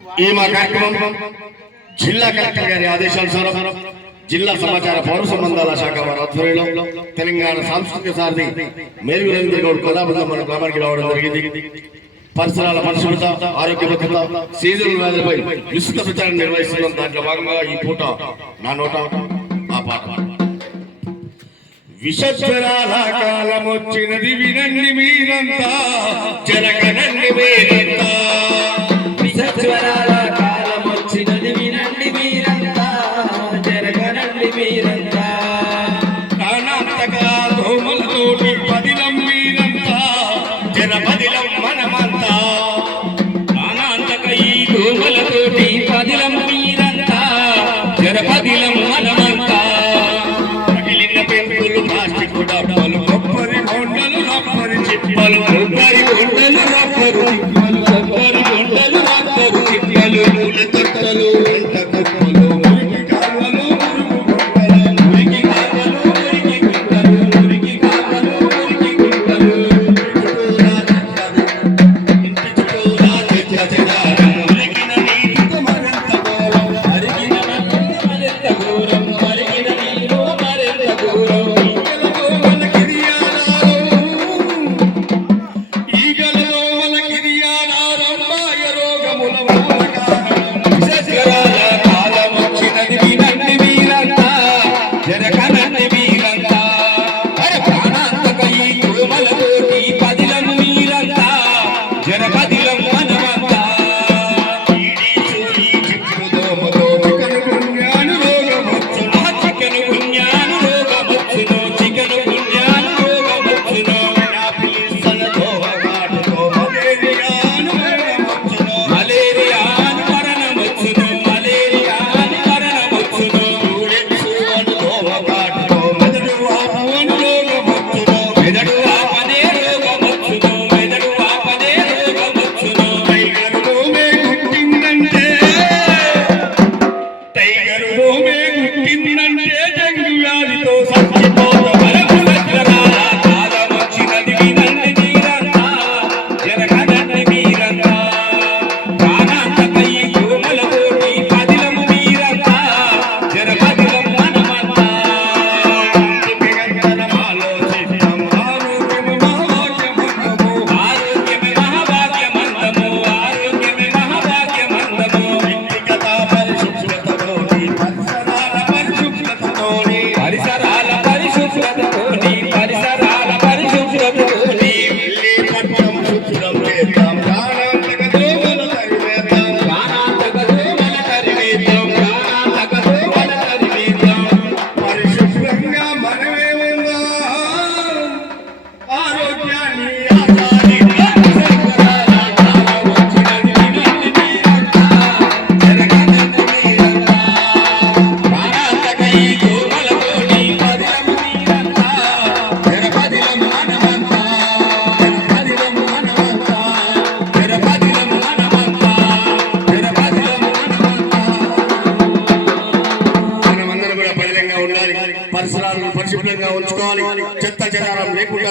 ఈ మా కార్యక్రమం జిల్లా కలెక్టర్ గారి ఆదేశానుసారం జిల్లా సమాచార పౌర సంబంధాల శాఖ వారి ఆధ్వర్యంలో తెలంగాణ సాంస్కృతిక సారథి మేలు రవీంద్ర గౌడ్ కళాబృందం మన గ్రామానికి రావడం జరిగింది. పరిసరాల పరిశుభ్రత ఆరోగ్య భద్రత సీజన్ వ్యాధులపై విస్తృత ప్రచారం నిర్వహిస్తున్నాం దాంట్లో భాగంగా ఈ పూట నా నోట ఆ పాట. విషజ్వరాల కాలం వచ్చినది వినండి మీరంతా జరగనండి మీరంతా. రబ్బరు చిప్పలు పూల తొట్టలు వెంట కుప్పలు మురికి కాలువలు మురుగు గుంటలు మురికి కావలు మురికి గుంటలు మురికి కావలు మురికి గుంటలు మరిగిన మట్టికి మరింత ఘోరం మరిగిన నీరు మరింత ఘోరం విషజ్వరాల রাম রাম పరిసరాలను పరిశుభ్రంగా ఉంచుకోవాలి. చెత్త చెదారం లేకుండా